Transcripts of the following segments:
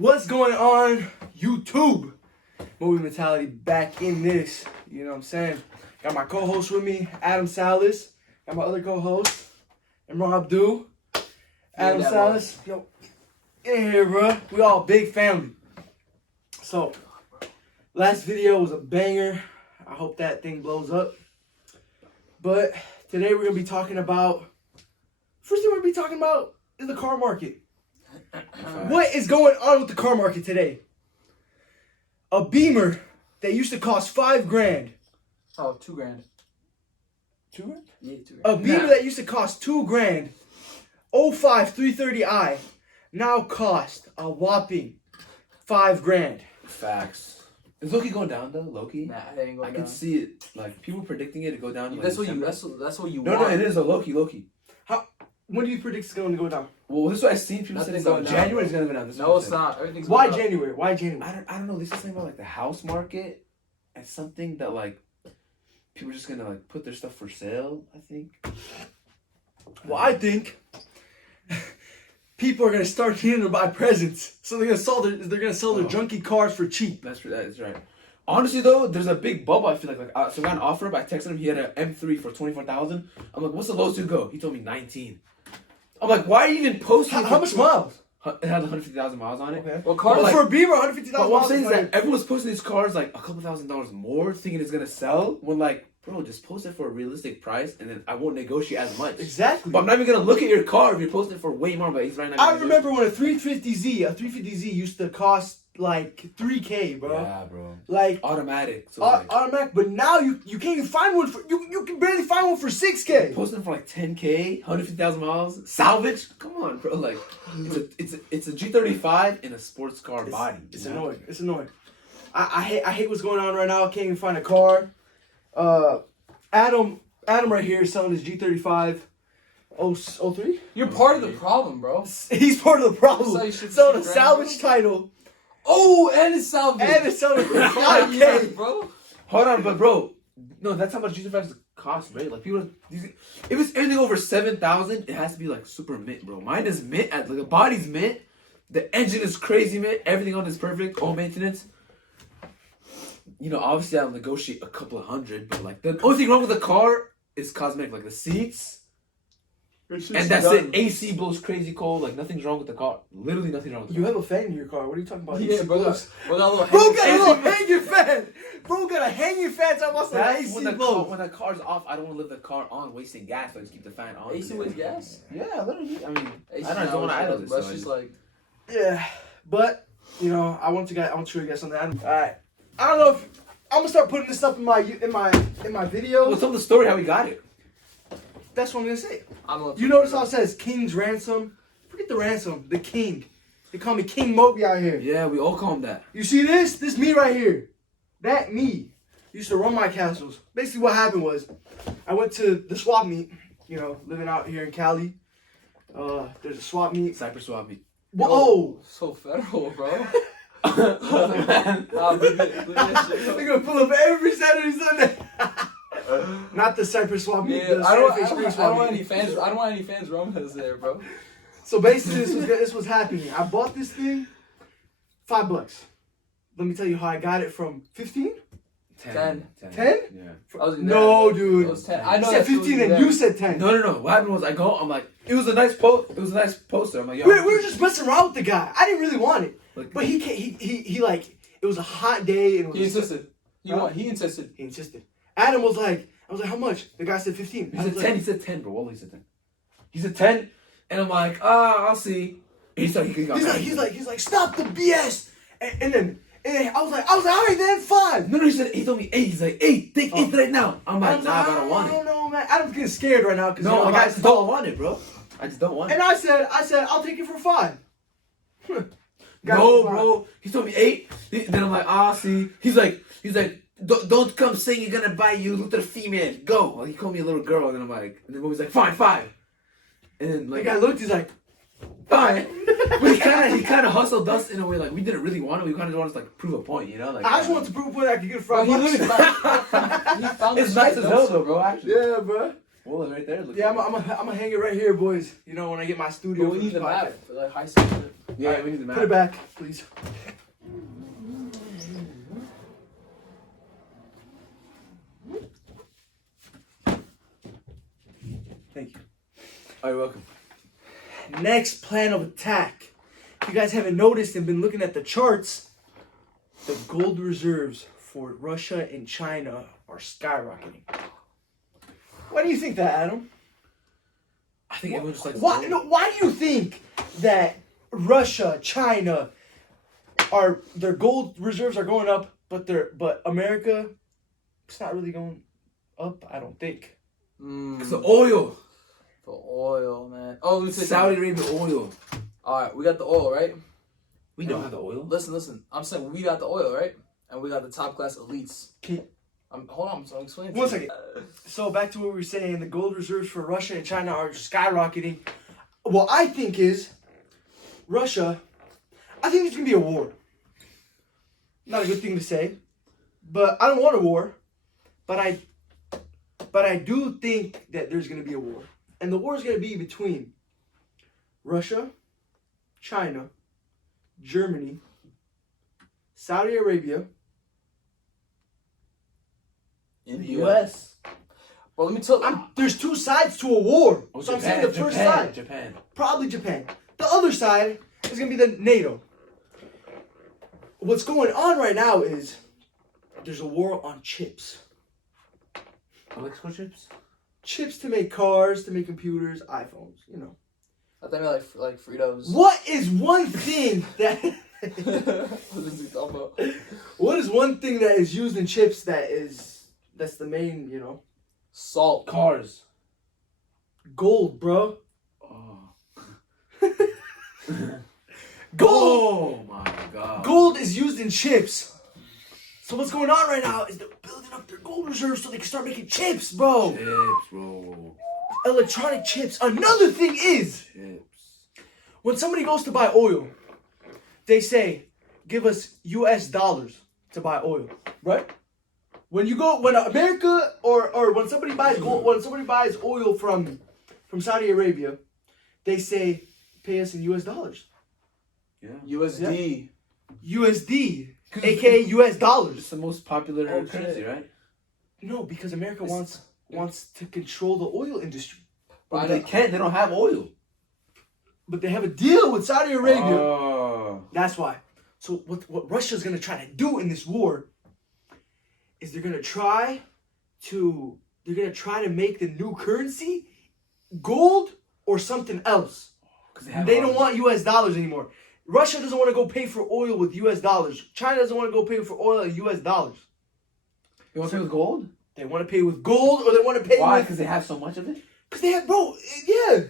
What's going on, YouTube? Moeb Mentality back in this. You know what I'm saying? Got my co-host with me, Adam Salas. Got my other co-host, Imran Abdul. Adam Salas. Yo, in here, bro. We all big family. So, last video was a banger. I hope that thing blows up. But today we're going to be talking about... First thing we're going to be talking about is the car market. What is going on with the car market today? A Beamer that used to cost $5,000. Oh, $2,000. 2 grand? Yeah, $2,000. A Beamer that used to cost $2,000, 05 330i, now cost a whopping $5,000. Facts. Is Loki going down though? Loki? Nah, it ain't going down. I can see it. Like people predicting it to go down. That's like, what you. That's what you no, want. No, it is a Loki. When do you predict it's going to go down? Well, this is what I've seen people saying. Nothing's going down, January is going to go down. This is No, what it's I'm saying. not. Everything's Why going up. January? Why January? I don't know. This is something about like the house market and something that like people are just gonna like put their stuff for sale. I think. Well, I think people are going to start needing to buy presents, so they're going to sell their junky cars for cheap. That is right. Honestly though, there's a big bubble. I feel like so I got an offer. I texted him. He had an M3 for 24,000. I'm like, what's the lowest you go? He told me 19. I'm like, why are you even posting? How much miles? It had 150,000 miles on it. Okay. Well, cars But for a Beamer, 150,000 But what I'm miles. saying is that everyone's posting these cars like a couple $1,000s more, thinking it's gonna sell. When like, bro, just post it for a realistic price, and then I won't negotiate as much. Exactly. But I'm not even gonna look at your car if you're posting it for way more. But he's right now. I remember when a 350Z used to cost like $3,000, bro. Yeah, bro. Like automatic. So automatic, but now you can't even find one for you can barely find one for $6,000. posting for like 10K, 150,000 miles, salvage. Come on, bro. Like, it's a G35 in a sports car body. It's annoying. It's annoying. I hate what's going on right now. I can't even find a car. Adam right here is selling his G35. 03? You're part of the problem, bro. He's part of the problem. So you should selling a $6,000, salvage title. Oh, and it's salvage. And it's selling for Yeah, $5,000. bro. Hold on, but bro, no, that's how much G35s cost, right? Like people, if it's anything over 7,000, it has to be like super mint, bro. Mine is mint, like the body's mint, the engine is crazy mint, everything on it is perfect, all maintenance. You know, obviously I'll negotiate a couple of hundred, but like the only thing wrong with the car is cosmetic, like the seats. And that's it. AC blows crazy cold. Like nothing's wrong with the car. Literally nothing wrong with the You car. have a fan in your car. What are you talking about? Yeah, bro. Bro got a little hanging fan. Bro got a hanging fan. Talking about some AC when the car's off, I don't want to leave the car on, wasting gas. So I just keep the fan on. AC with gas? Yeah, literally. I mean, AC I don't want to idle this. But So it's just like, Yeah, but you know, I want to show you guys something. All right, I don't know if I'm gonna start putting this stuff in my videos. well, tell the story how we got it. That's what I'm gonna say. I don't know. You notice how it says King's Ransom? Forget the ransom, the King. They call me King Moby out here. Yeah, we all call him that. You see this? This me right here. That me used to run my castles. Basically what happened was I went to the swap meet, you know, living out here in Cali. There's a swap meet. Cypress swap meet. Whoa! So federal, bro. Man. They're gonna pull up every Saturday, Sunday. Not the Cypress swap meet. Yeah, The I don't Spring swap want meet. any fans. I don't want any fans roaming us there, bro. So basically, this was happening. I bought this thing, $5. Let me tell you how I got it from 15. 10. 10? Yeah. No, dude. It was 10. I You know said 15 and you said 10. No. What happened was I'm like, it was a nice poster. I'm like, yo. We were just messing around with the guy. I didn't really want it, Like, but he like it was a hot day and it was He insisted. He insisted. He insisted. Adam was like, I was like, how much? The guy said 15. He said 10. He said 10, bro. Wallah, he said 10. He said 10, and I'm like, I'll see. He's like, stop the BS. And then I was like, all right then, 5. No, he told me 8. He's like, 8. Take 8 right now. I'm like, nah, I don't want it. I don't know, man. Adam's getting scared right now because No, I just don't want it, bro. I just don't want it. And I said, I'll take it for 5. No, bro. He told me 8. Then I'm like, I'll see. He's like, don't come saying you're gonna buy you. Look at the female. Go. Well, he called me a little girl, and then I'm like, and then he's like, fine, 5. And then like the guy looked, he's like, fine. But he kind of hustled us in a way like we didn't really want it. We kind of wanted to like prove a point, you know? Like I just wanted to prove a point I could get $5. He found it's nice as hell though, bro. Actually. Yeah, bro. Well, right there. Yeah, I'm gonna hang it right here, boys. You know, when I get my studio. But we need the podcast. map for like high school. Yeah, we need the map. Put it back, please. Thank you. Oh, you're welcome. Next plan of attack. If you guys haven't noticed and been looking at the charts, the gold reserves for Russia and China are skyrocketing. Why do you think that, Adam? I think everyone just likes Why? gold. No, why do you think that Russia, China, their gold reserves are going up, but America, it's not really going up? I don't think. It's the oil. The oil, man. Oh, let me say Saudi something. Arabia oil. All right, we got the oil, right? We don't have the oil. Listen. I'm saying we got the oil, right? And we got the top class elites. Hold on, I'm explaining. One second. So back to what we were saying, the gold reserves for Russia and China are skyrocketing. What I think is, Russia, I think there's gonna be a war. Not a good thing to say, but I don't want a war. But I do think that there's gonna be a war, and the war is gonna be between Russia, China, Germany, Saudi Arabia, India. U.S. Well, let me tell you. There's two sides to a war. Oh, So I'm Japan, saying the first Japan, side, Japan. probably Japan. The other side is going to be the NATO. What's going on right now is there's a war on chips. Electrical chips? Chips to make cars, to make computers, iPhones, you know. I think like Fritos. What is one thing that... What is he talking about? What is one thing that is used in chips that's the main, you know? Salt. Cars. Gold, bro. Oh. Gold! Oh my god. Gold is used in chips. So what's going on right now is they're building up their gold reserves so they can start making chips, bro. Chips, bro. Electronic chips. Another thing is, Chips. when somebody goes to buy oil, they say, give us US dollars to buy oil, right? When America or when somebody buys gold, when somebody buys oil from Saudi Arabia, they say, pay us in US dollars. Yeah. USD. USD, aka US dollars. It's the most popular Oh, currency, shit. right? No, because America wants to control the oil industry. But they can't. They don't have oil. But they have a deal with Saudi Arabia. Oh. That's why. So what Russia's gonna try to do in this war is they're gonna try to make the new currency gold or something else. They don't want US dollars anymore. Russia doesn't want to go pay for oil with US dollars. China doesn't want to go pay for oil in US dollars. You want to pay with gold? They want to pay with gold or they want to pay Why? with... Because they have so much of it? Because they have, bro, yeah.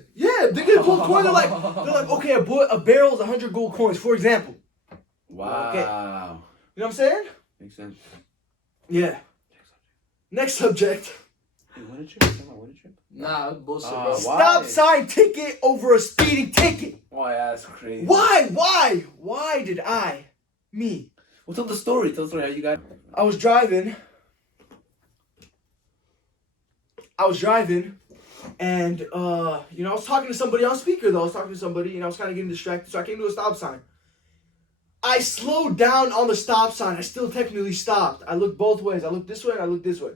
They're going to pull coins. They're like, okay, a barrel is 100 gold coins, for example. Wow. Okay. You know what I'm saying? Makes sense. Yeah. Next subject. Hey, winter trip? Talking about winter trip? Nah, that's bullshit, bro. Why? Stop sign ticket over a speeding ticket. Why? That's crazy. Why? Why did me? Well, tell the story. Tell the story how you got... I was driving, and I was talking to somebody on speaker though. I was talking to somebody, and I was kind of getting distracted, so I came to a stop sign. I slowed down on the stop sign. I still technically stopped. I looked both ways. I looked this way and I looked this way.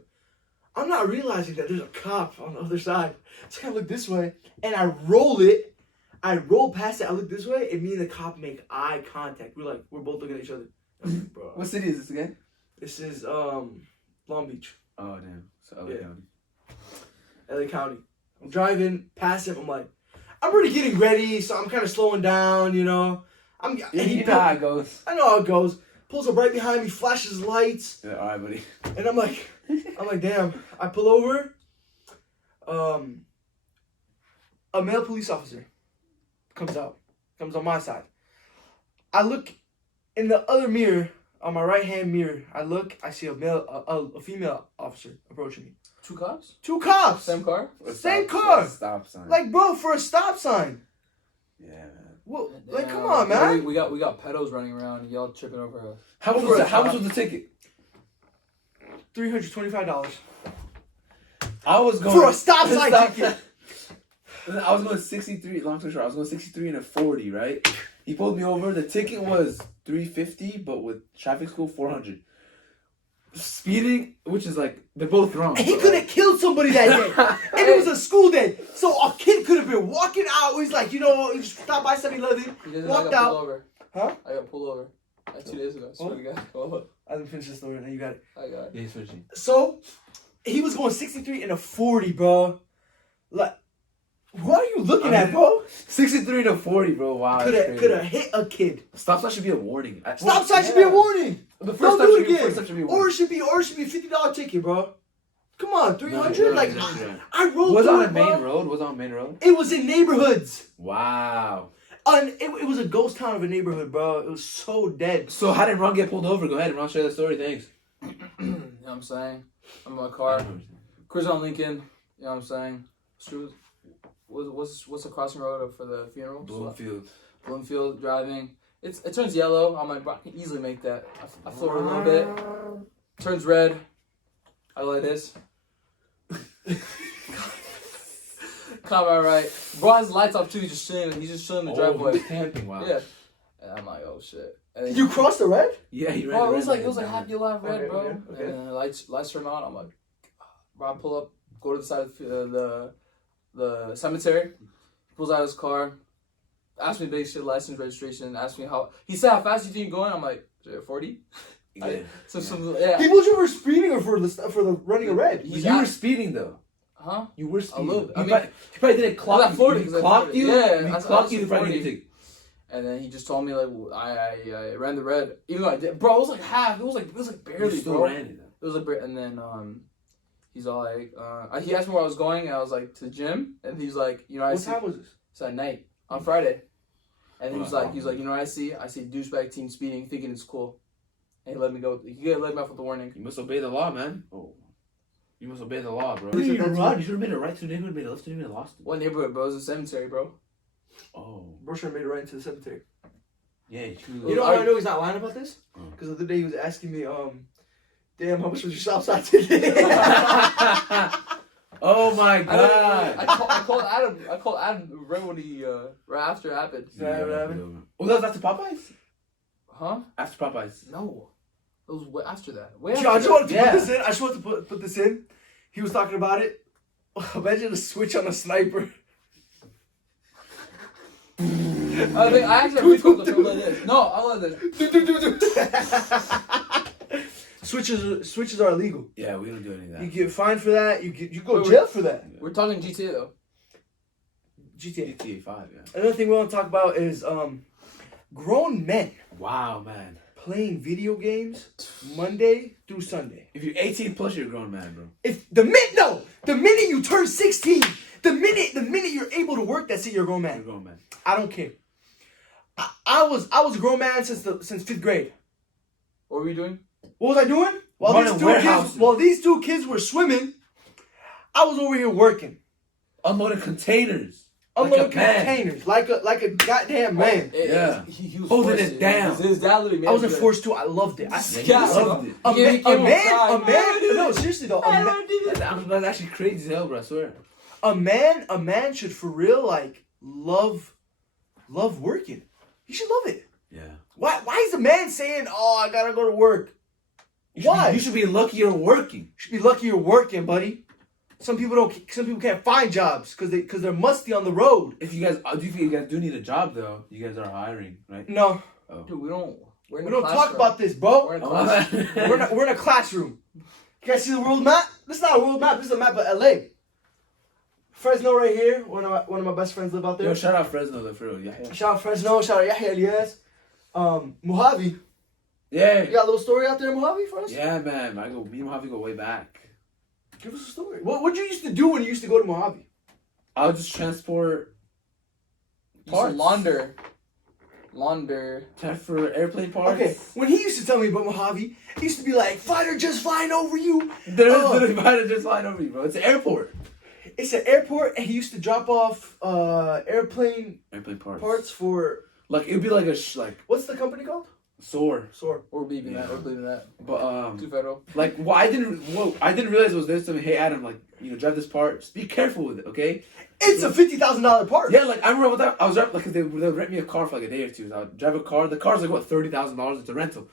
I'm not realizing that there's a cop on the other side. So I look this way, and I roll it. I roll past it. I look this way, and me and the cop make eye contact. We're both looking at each other. I'm like, bro. What city is this again? This is Long Beach. Oh, damn. So LA Yeah. County. LA County. I'm driving past him. I'm like, I'm already getting ready, so I'm kind of slowing down, you know. And he You know how it goes. I know how it goes. Pulls up right behind me, flashes lights, Yeah, all right, buddy. and I'm like, damn. I pull over. A male police officer comes on my side. I look in the other mirror, on my right hand mirror. I see a female officer approaching me. Two cops? Two cops. Same car? Same car. Stop sign. Like, bro, for a stop sign. Yeah, man. Well, like, Damn. come on, Yeah, man. we got pedos running around and y'all tripping over us. How much was the ticket? $325 I was going... for a stop sign ticket. I was going 63, long story short, I was going 63 and a 40, right? He pulled me over. The ticket was $350, but with traffic school, $400. Speeding, which is like they're both wrong. And he could have killed somebody that day, and it was a school day, so a kid could have been walking out. He's like, he just stopped by 7-Eleven, walked out. Over. Huh? I got pulled over like 2 days ago. Swear to God. Oh, I didn't finish the story. Now you got it. I got it. Yeah, he's switching. So he was going 63 and a 40, bro. Like, what are you looking at, bro? 63 to 40, bro. Wow. Could have hit a kid. Stop sign should be a warning. Stop sign should be a warning. The first Don't stop do should it be, again. first stop should be a Or warning. it should be a $50 ticket, bro. Come on, 300. No, like no. I rolled Was through on it, a main bro. road? Was on a main road? It was in neighborhoods. Wow. It was a ghost town of a neighborhood, bro. It was so dead. So how did Ron get pulled over? Go ahead, Ron. Share the story. Thanks. You know what I'm saying? I'm in my car. Cruising on Lincoln. You know what I'm saying? What's the crossing road for the funeral? Bloomfield driving. It turns yellow. I'm like, bro, I can easily make that. I float a little bit. Turns red. I go like this. Come on, right. Bro has lights off too. He's just chilling in the driveway. Camping. Wow. Yeah. And I'm like, oh shit. And then You crossed the red? Yeah, he ran. bro, it was like happy alive red, Okay, bro. okay. And then the lights turn on. I'm like, bro, I pull up, go to the side of the cemetery. He pulls out his car, asks me basic shit, license, registration, asks me he said, how fast you think you're going? I'm like, 40? Yeah. Yeah. People you were speeding or for the running a red? You were speeding though. Huh? You were speeding. A little bit. He probably didn't clock I was at 40, you. He 'cause I clocked thought- you. yeah, If he I clocked was you, at he probably 40. didn't take. And then he just told me like I ran the red, even though I did, bro. It was like half. It was like barely, You still bro. ran it though. It was like, and then he's all like, he asked me where I was going, and I was like to the gym, and he's like, you know, What time was this? It's at night on Friday, and he was like, you know, what I see douchebag team speeding, thinking it's cool, and he let me go. He let me off with the warning. You must obey the law, man. Oh. You must obey the law, bro. You should run. You should have made a right to the neighborhood, made a left to the neighborhood, lost it. What neighborhood, bro? It was a cemetery, bro. Oh. Bro should have made it right into the cemetery. Yeah, You know how I know he's not lying about this? Because the other day he was asking me, damn, how much was your Southside ticket? Oh my god. I called Adam right when right after it happened. Oh, that was after Popeyes? Huh? After Popeyes. No. It was way after that. Way Yo, after I just that. wanted to put this in. I just wanted to put this in. He was talking about it. Imagine a switch on a sniper. I actually recalled the film like this. No, I like this. Switches are illegal. Yeah, we don't do any of that. You get fined for that. You go to jail for that. We're talking GTA though. GTA. GTA 5, yeah. Another thing we want to talk about is grown men Wow, man. playing video games Monday through Sunday. If you're 18 plus, you're a grown man, bro. If the minute you turn 16, the minute you're able to work, that's it. You're a grown You're a man. grown man. I don't care. I was a grown man since 5th grade. What were you doing? What was I doing? While these two kids were swimming, I was over here working. Unloading containers. Unloading Like a man. containers like a goddamn man. Yeah. He was Holding forced it down. His dad literally made I wasn't him do it. forced to. I loved it. Yeah, loved it. A man. No, seriously though. That's actually crazy as hell, bro. I swear. A man should for real like love working. He should love it. Yeah. Why is a man saying, "Oh, I gotta go to work"? Why? You should be lucky you're working. You should be lucky you're working, buddy. Some people can't find jobs because they're musty on the road. If you guys, do you think you guys do need a job though? You guys are hiring, right? No, Oh. Dude, we don't talk about this, bro. We're in a class. We're in a classroom. You guys see the world map? This is not a world map. This is a map of LA. Fresno right here. One of my best friends live out there. Yo, shout out Fresno though, for real. Yeah. Shout out Fresno. Shout out Yahya Elias. Mojave. Yeah. You got a little story out there in Mojave for us? Yeah, man. Me and Mojave go way back. Give us a story. What you used to do when you used to go to Mojave? I would just transport Parts. Launder. for airplane parts. Okay, when he used to tell me about Mojave, he used to be like, fighter just flying over you. There's literally fighter just flying over you, bro. It's an airport. It's an airport, and he used to drop off airplane Airplane parts. parts for... Like, it would be like What's the company called? Sore. Or beeping that. Or bleeping that. But Too federal. like what I didn't realize was this. I mean, hey Adam, like drive this part. Just be careful with it, okay? It's a $50,000 part. Yeah, like I remember that I was driving, like, 'cause they would rent me a car for like a day or two. So I would drive a car. The car's like what $30,000. It's a rental,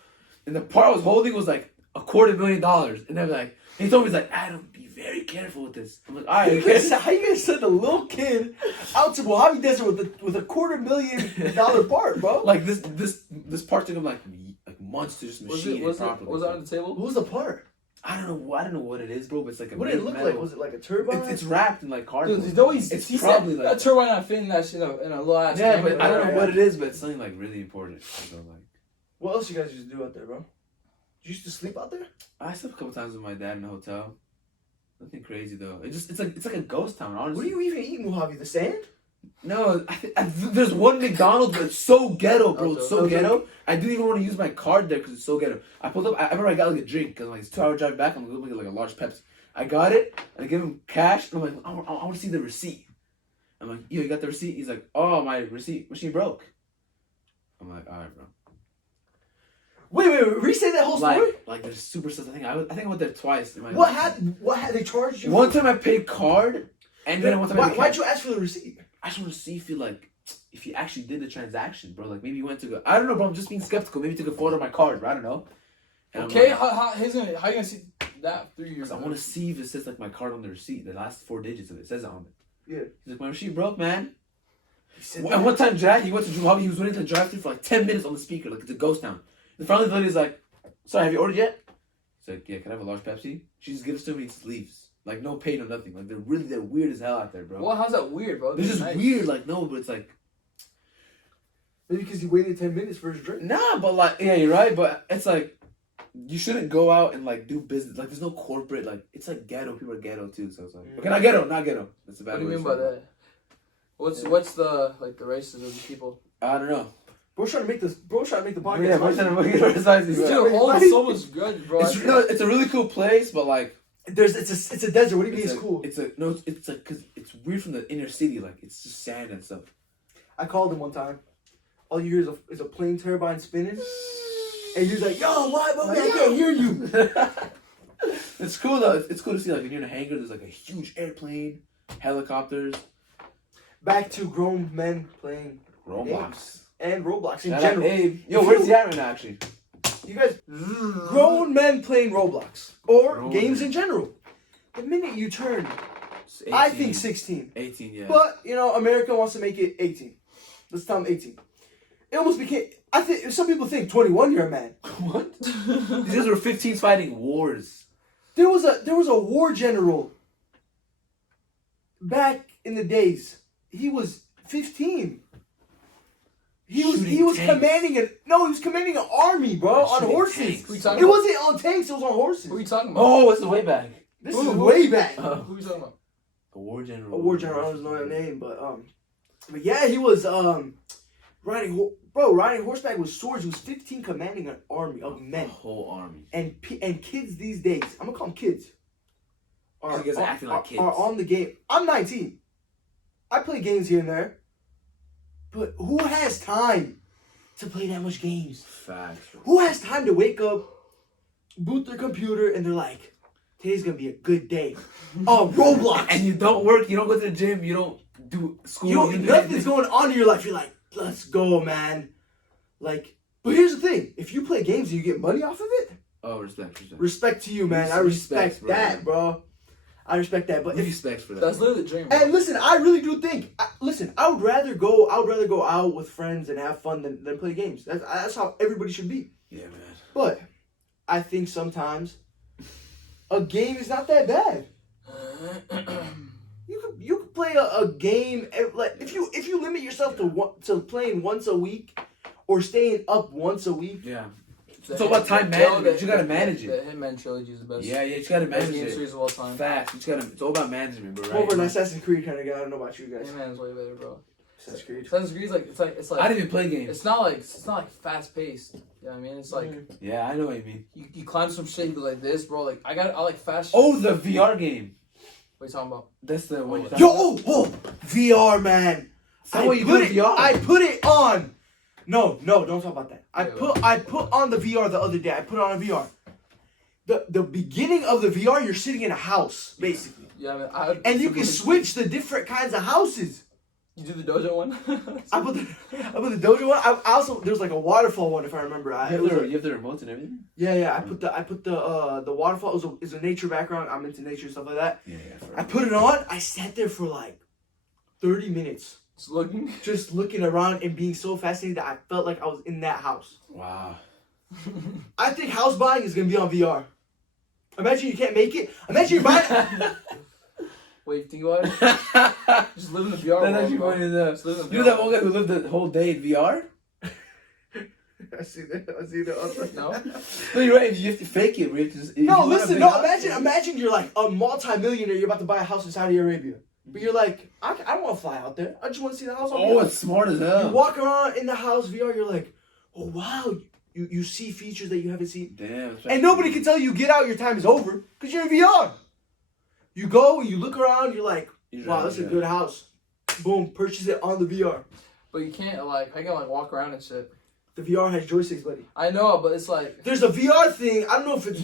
and the part I was holding was like $250,000. And they're like, he told me, he's like, Adam, be very careful with this. I'm like, all right. How you gonna send a little kid out to Mojave Desert with a $250,000 part, bro? Like this part took him like months to just machine it properly. Was it on the table? What was the part? I don't know what it is, bro. But it's like a What did it look metal. like? Was it like a turbine? It's wrapped in like cardboard. Dude, always, it's he probably said like that turbine not fitting that shit in a little ass. yeah, camper. but I don't know what it is, but it's something like really important. So like, What else you guys used to do out there, bro? You used to sleep out there? I slept a couple times with my dad in a hotel. Nothing crazy though. It's like a ghost town. Honestly. What do you even eat, Mojave? The sand? No, there's one McDonald's, but it's so ghetto, bro. It's so ghetto. I didn't even want to use my card there because it's so ghetto. I pulled up. I remember I got like a drink because like it's a 2-hour drive back. I'm gonna go get like a large Pepsi. I got it and I give him cash. And I'm like, I want to see the receipt. I'm like, yo, you got the receipt? He's like, oh, my receipt machine broke. I'm like, all right, bro. Wait, re-say that whole story? Like there's super stuff. I think I went there twice. What happened? They charged you? One time I paid card, and then one time why'd you ask for the receipt? I just want to see if you actually did the transaction, bro. Like maybe you went to go. I don't know, bro. I'm just being skeptical. Maybe you took a photo of my card, bro. I don't know. And okay, like, how you gonna see that through your? I want to see if it says like my card on the receipt. The last 4 digits of it says it on it. Yeah. He's like, my receipt broke, man. He said And one time, Jack, he went to Mojave. He was waiting to drive through for like 10 minutes on the speaker, like it's a ghost town. And finally, the lady's like, "Sorry, have you ordered yet?" He's like, "Yeah, can I have a large Pepsi?" She just gives it to me and just leaves. Like no pay, no nothing. Like they're weird as hell out there, bro. Well, how's that weird, bro? They're just weird. Like no, but it's like. Maybe because he waited 10 minutes for his drink. Nah, but like, yeah, you're right. But it's like, you shouldn't go out and like do business. Like, there's no corporate. Like, it's like ghetto. People are ghetto too. So it's like, okay, not ghetto. That's a bad. What do you mean by that? What's the races of the people? I don't know. Bro's trying to make the podcast. Yeah, bro's trying to make it precisely. Dude, all is so much good, bro. It's a really cool place, but like, it's a desert. What do you mean it's cool? It's like because it's weird from the inner city. Like, it's just sand and stuff. I called him one time. All you hear is a plane turbine spinning, and he's like, "Yo, what? I can't hear you." It's cool though. It's cool to see like when you're in a hangar. There's like a huge airplane, helicopters. Back to grown men playing Roblox and Roblox in Shout general. out, Abe. Yo, where's the right now? Actually, you guys, grown men playing Roblox or games in general. The minute you turn, 18, I think 16. 18, yeah. But America wants to make it 18. Let's tell them 18. It almost became. I think some people think 21. You're a man. What? These guys were 15s fighting wars. There was a war general back in the days. He was 15. He was commanding he was commanding an army, bro, on horses. It wasn't on tanks, it was on horses. Who are you talking about? Oh, this is way back. This is way back. Who are you talking about? A war general. A war general, I don't know their name, but yeah, he was riding horseback with swords. He was 15 commanding an army of men. A whole army. And kids these days, I'm gonna call them kids. You guys are acting like kids. Are on the game. I'm 19. I play games here and there. But who has time to play that much games? Facts. Who has time to wake up, boot their computer, and they're like, today's gonna be a good day. Oh, Roblox. And you don't work, you don't go to the gym, you don't do school. Nothing's going on in your life. You're like, let's go, man. Like, but here's the thing. If you play games and you get money off of it. Oh, respect. Respect to you, man. I respect that, bro. I respect that, but respect for that. That's literally the dream. Bro. And listen, I really do think. I would rather go out with friends and have fun than play games. That's how everybody should be. Yeah, man. But I think sometimes a game is not that bad. You could play a game like if you limit yourself to playing once a week or staying up once a week. Yeah. It's all about time management. You gotta manage it. The Hitman trilogy is the best. Yeah, you gotta manage game it. series of all time. Facts. It's all about management, bro. Right? More of an Assassin's Creed kind of guy. I don't know about you guys. Hitman's way better, bro. Assassin's Creed. Assassin's Creed it's like. I didn't even play games. It's not like fast paced. You know what I mean? It's like. Yeah, I know what you mean. You climb some shit. You go like this, bro. Like I like fast. Oh, the VR game. What are you talking about? That's the one. VR, man. I put it on No, don't talk about that. Wait, I put on the VR the other day. I put on a VR. The beginning of the VR, you're sitting in a house, basically. Yeah, man. And you can switch the different kinds of houses. You do the dojo one? I put the dojo one. I also there's like a waterfall one if I remember. You have the remotes and everything? Yeah. I put the waterfall is a nature background. I'm into nature stuff like that. Yeah. I put it on. I sat there for like 30 minutes. Just looking around and being so fascinated that I felt like I was in that house. Wow. I think house buying is gonna be on VR. Imagine you can't make it. Imagine you're buying. Wait, think about it. Just live in the VR That's world, actually bro. funny enough. Just live in the You know VR that one guy who lived the whole day in VR? I see that. No? No, you're right. You have to fake it. You have to just, No, listen. No, imagine you're like a multi-millionaire. You're about to buy a house in Saudi Arabia, but you're like, I don't want to fly out there. I just want to see the house on VR. It's smart as hell. You walk around in the house VR. You're like, oh wow. You see features that you haven't seen. Damn. And nobody can tell you get out. Your time is over because you're in VR. You go. You look around. You're like, wow, that's a good house. Boom. Purchase it on the VR. But you can't, like, I can, like, walk around and shit. The VR has joysticks, buddy. I know, but it's like... There's a VR thing. I don't know if it's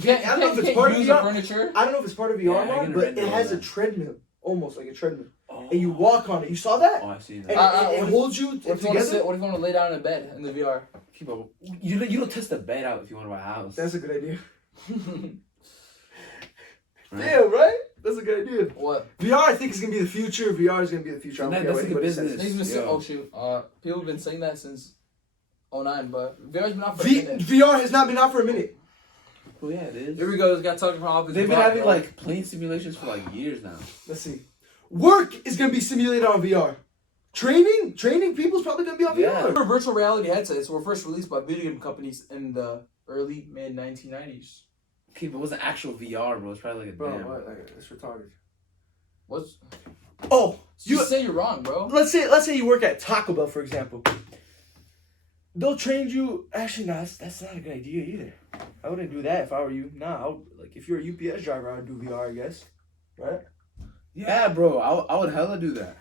part of VR. Furniture. I don't know if it's part of VR, Yeah, but it has a treadmill. Almost like a treadmill. And you walk on it. You saw that? Oh, I've seen And that. it holds you What if you want to together. sit? What if you want to lay down in bed in the VR? Keep up. You don't test the bed out if you want to buy a house. That's a good idea. Right? Yeah, right? That's a good idea. What? VR, I think, is going to be the future. VR is going to be the future. I don't care That's what like a anybody says. business. Oh shoot! People have been saying that since 2009, but VR's been out for a minute. VR has not been out for a minute. Well, yeah, it is. Here we go. This guy talking from opposite. They've been block, having bro. like plane simulations for like years now. Let's see. Work is going to be simulated on VR. Training people's probably going to be on Yeah. VR. Virtual reality headsets were first released by video game companies in the early mid 1990s. Okay, but it wasn't actual VR, bro. It's probably like a Bro, damn. what? That's retarded. What's Oh, you say you're wrong, bro? let's say you work at Taco Bell, for example. They'll train you. Actually, no, that's not a good idea either. I wouldn't do that if I were you. Like if you're a UPS driver, I would do VR, I guess. Right? Yeah, bro. I would hella do that.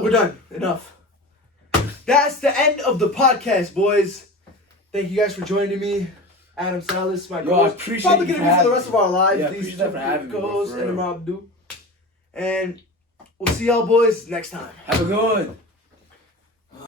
We're done. Enough. That's the end of the podcast, boys. Thank you guys for joining me. Adam Salas, my Yo, I co-host. appreciate Probably you gonna for be for the having rest me. of our lives. Yeah, These appreciate that for having me, bro, co-hosts for and real. Moeb. And we'll see y'all boys next time. Have a good one.